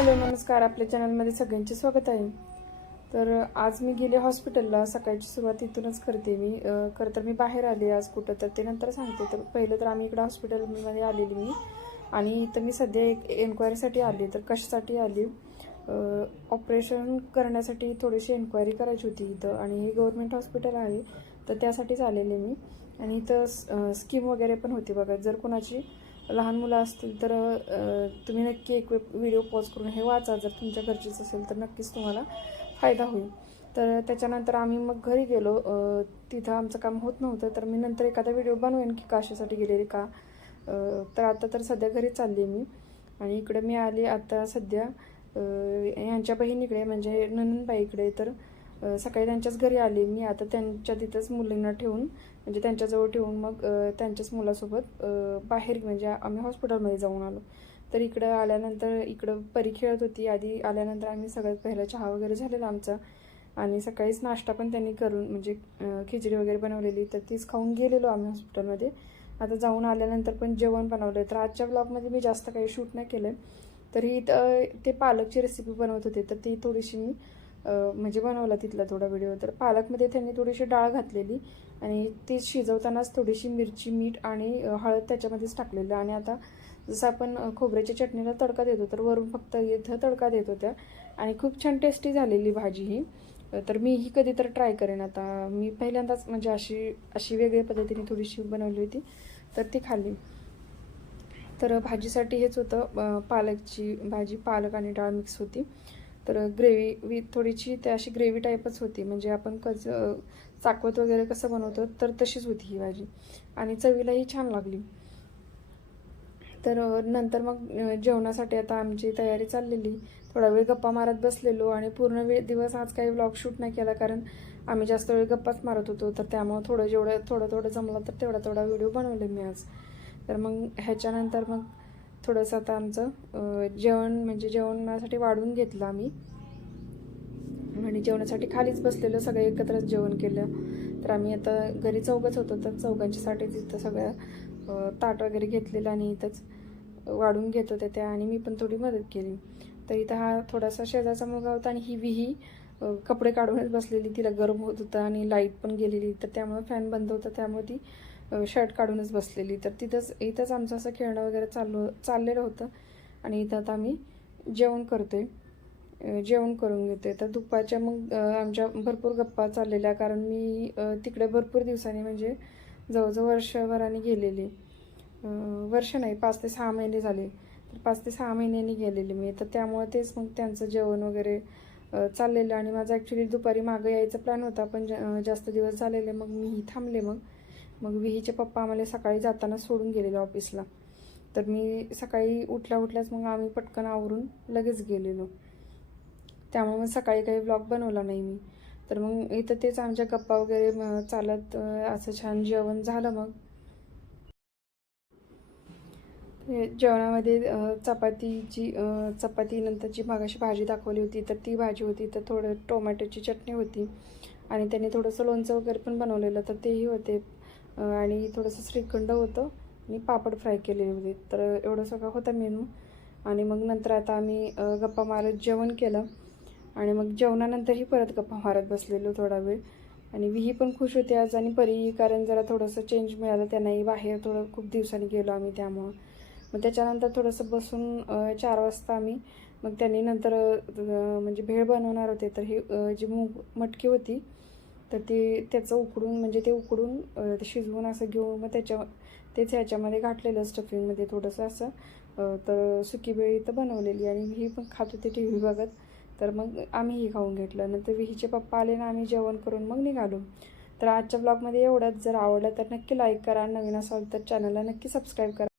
Hello नमस्कार. आपल्या चॅनलमध्ये सगळ्यांचे स्वागत आहे. तर आज मी गेले हॉस्पिटलला. सकाळची सुरुवात इथूनच करते मी. खरं तर मी बाहेर आले आज कुठं तर. ते नंतर सांगते. तर पहिलं तर आम्ही इकडं हॉस्पिटलमध्ये आलेली मी. आणि इथं मी सध्या एक एन्क्वायरीसाठी आले. तर कशासाठी आली? ऑपरेशन करण्यासाठी थोडीशी एन्क्वायरी करायची होती इथं. आणि हे गव्हर्मेंट हॉस्पिटल आहे. तर त्यासाठीच आलेले मी. आणि इथं स्कीम वगैरे पण होती बघा. जर कोणाची लहान मुलं असतील तर तुम्ही नक्की एक व्हिडिओ पॉज करून हे वाचा. जर तुमच्या घरचीच असेल तर नक्कीच तुम्हाला फायदा होईल. तर त्याच्यानंतर आम्ही मग घरी गेलो. तिथं आमचं काम होत नव्हतं. तर मी नंतर एखादा व्हिडिओ बनवेन की कशासाठी गेलेली का? तर आता तर सध्या घरी चालली मी. आणि इकडे मी आली आता सध्या अ, यांच्या बहिणीकडे म्हणजे ननंदबाईकडे तर सकाळी त्यांच्याच घरी आले मी. आता त्यांच्या तिथंच मुलींना ठेवून म्हणजे त्यांच्याजवळ ठेवून मग त्यांच्याच मुलासोबत बाहेर म्हणजे आम्ही हॉस्पिटलमध्ये जाऊन आलो. तर इकडं आल्यानंतर इकडं परी खेळत होती. आधी आल्यानंतर आम्ही सगळ्यात पहिला चहा वगैरे झालेला आमचा. आणि सकाळीच नाश्ता पण त्यांनी करून म्हणजे खिचडी वगैरे बनवलेली. तर तीच खाऊन गेलेलो आम्ही हॉस्पिटलमध्ये. आता जाऊन आल्यानंतर पण जेवण बनवलं तर आजच्या ब्लॉगमध्ये मी जास्त काही शूट नाही केलं तरी इथं ते पालकची रेसिपी बनवत होते. तर ती थोडीशी मी म्हणजे बनवला तिथला थोडा व्हिडिओ. तर पालकमध्ये त्यांनी थोडीशी डाळ घातलेली आणि ती शिजवतानाच थोडीशी मिरची मीठ आणि हळद त्याच्यामध्येच टाकलेलं. आणि आता जसं आपण खोबऱ्याच्या चटणीला तडका देतो तर वरून फक्त इथं तडका देत होत्या. आणि खूप छान टेस्टी झालेली भाजी ही. तर मी ही कधी तर ट्राय करेन आता. मी पहिल्यांदाच म्हणजे अशी अशी वेगळ्या पद्धतीने थोडीशी बनवली होती तर ती खाल्ली. तर भाजीसाठी हेच होतं. पालकची भाजी पालक आणि डाळ मिक्स होती. तर ग्रेव्ही वी थोडीशी ते अशी ग्रेव्ही टाईपच होती. म्हणजे आपण कच चाकवत वगैरे कसं बनवतो तर तशीच होती ही भाजी. आणि चवीलाही छान लागली. तर नंतर मग जेवणासाठी आता आमची तयारी चाललेली. थोडा वेळ गप्पा मारत बसलेलो आणि पूर्ण वेळ दिवस आज काही व्लॉग शूट नाही केला कारण आम्ही जास्त वेळ गप्पाच मारत होतो. तर त्यामुळं थोडं जेवढं थोडं थोडं जमलं तर तेवढा तेवढा व्हिडिओ बनवले मी आज. तर मग ह्याच्यानंतर मग थोडंसं आता आमचं जेवण म्हणजे जेवणासाठी वाढून घेतलं आम्ही. आणि जेवणासाठी खालीच बसलेलं सगळे एकत्रच जेवण केलं. तर आम्ही आता घरी चौघच होतो तर चौघांच्यासाठी तिथं सगळं ताट वगैरे घेतलेलं आणि इथंच वाढून घेत होते त्या आणि मी पण थोडी मदत केली. तर इथं हा थोडासा शेजारचा मुलगा होता आणि ही विही कपडे काढूनच बसलेली तिला गरम होत होतं आणि लाइट पण गेलेली तर त्यामुळे फॅन बंद होता त्यामुळे ती शर्ट काढूनच बसलेली. तर तिथंच इथंच आमचं असं खेळणं वगैरे चालू चाललेलं होतं. आणि इथं आता आम्ही जेवण करते जेवण करून घेते तर दुपारच्या मग आमच्या भरपूर गप्पा चाललेल्या. कारण मी तिकडे भरपूर दिवसांनी म्हणजे जवळजवळ वर्षभराने गेलेली. वर्ष नाही पाच ते सहा महिने झाले. तर पाच ते सहा महिन्यांनी गेलेली मी. तर त्यामुळे तेच मग त्यांचं जेवण वगैरे चाललेलं. आणि माझा ॲक्च्युली दुपारी मागं यायचा प्लॅन होता. पण जास्त दिवस झालेले. मग मीही थांबले मग. मग विहीचे पप्पा आम्हाला सकाळी जाताना सोडून गेलेले ऑफिसला. तर मी सकाळी उठल्या उठल्याच मग आम्ही पटकन आवरून लगेच गेलेलो. त्यामुळे मग सकाळी काही ब्लॉग बनवला नाही मी. तर मग इथं तेच आमच्या गप्पा वगैरे चालत असं छान जेवण झालं मग. जेवणामध्ये चपातीची चपातीनंतरची मागाशी भाजी दाखवली होती तर ती भाजी होती तर थोडं टोमॅटोची चटणी होती. आणि त्यांनी थोडंसं लोणचं वगैरे पण बनवलेलं तर तेही होते. आणि थोडंसं श्रीखंड होतं. आणि पापड फ्राय केलेले होते. तर एवढं सगळं होता मेनू. आणि मग नंतर आता आम्ही गप्पा मारत जेवण केलं. आणि मग जेवणानंतरही परत गप्पा मारत बसलेलो थोडा वेळ. आणि विही पण खुश होती आज आणि परी कारण जरा थोडंसं चेंज मिळालं. त्यांनाही बाहेर थोडं खूप दिवसांनी गेलो आम्ही त्यामुळं. मग त्याच्यानंतर थोडंसं बसून चार वाजता आम्ही मग त्यांनी नंतर म्हणजे भेळ बनवणार होते. तर ही जी मूग मटकी होती तर ते त्याचं उकडून म्हणजे ते उकडून शिजवून असं घेऊन मग त्याच्या तेच ह्याच्यामध्ये घातलेलं स्टफिंगमध्ये थोडंसं असं तर सुकी भेळ तर बनवलेली आणि ही पण खात होते टी व्ही बघत. तर मग आम्हीही खाऊन घेतलं. नंतर विहीचे पप्पा आले ना आम्ही जेवण करून मग निघालो. तर आजच्या ब्लॉगमध्ये एवढंच. जर आवडलं तर नक्की लाईक करा. नवीन असाल तर चॅनलला नक्की सबस्क्राईब करा.